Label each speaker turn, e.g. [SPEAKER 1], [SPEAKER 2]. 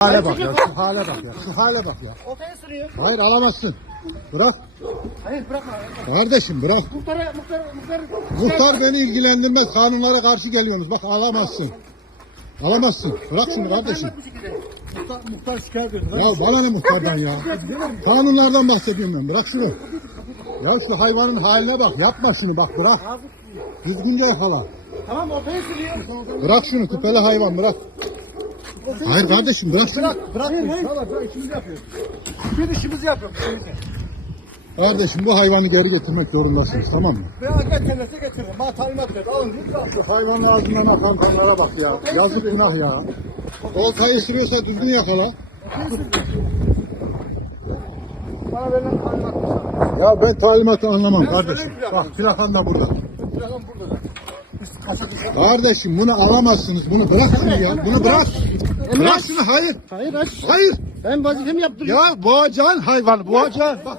[SPEAKER 1] hale bak ya, şu hale bak ya, şu hale bak ya.
[SPEAKER 2] Ortaya sürüyor.
[SPEAKER 1] Hayır alamazsın. Bırak.
[SPEAKER 2] Hayır bırakma.
[SPEAKER 1] Kardeşim bırak.
[SPEAKER 2] Muhtara, muhtar, muhtar.
[SPEAKER 1] Muhtar beni ilgilendirmez. Kanunlara karşı geliyorsunuz. Bak alamazsın. Alamazsın. Bırak şunu kardeşim.
[SPEAKER 3] Muhtar, muhtar şikayet ediyor.
[SPEAKER 1] Ya bana ne muhtardan ya. Kanunlardan bahsediyorum ben. Bırak şunu. Ya şu hayvanın haline bak. Yapma şunu bak bırak. Düzgünce yakala.
[SPEAKER 2] Tamam ortaya sürüyor.
[SPEAKER 1] Bırak şunu küpeli hayvan bırak. Hayır kardeşim bırak.
[SPEAKER 3] Bırak, bırak. Valla bırak işimizi yapıyoruz. Biz işimizi yapıyoruz.
[SPEAKER 1] Kardeşim bu hayvanı geri getirmek zorundasınız tamam mı?
[SPEAKER 3] Veya getirirse getirir. Bana talimat ver. Alın. Lütfen.
[SPEAKER 1] Şu hayvanın ağzından akan kanlara bak ya. Yazık günah ya. Oltayı sürüyorsa düzgün yakala.
[SPEAKER 3] Bana verilen talimat.
[SPEAKER 1] Ya ben talimatı anlamam
[SPEAKER 3] Ben
[SPEAKER 1] kardeşim. Bak plakan da burada.
[SPEAKER 3] Plakam burada da.
[SPEAKER 1] Kardeşim bunu alamazsınız. Bunu bırak şunu ya. Bunu bırak. Bırak şunu hayır.
[SPEAKER 2] Hayır aç.
[SPEAKER 1] Hayır.
[SPEAKER 2] Ben vazifemi yaptırıyorum.
[SPEAKER 1] Ya boğacaksın hayvan boğacaksın. Bak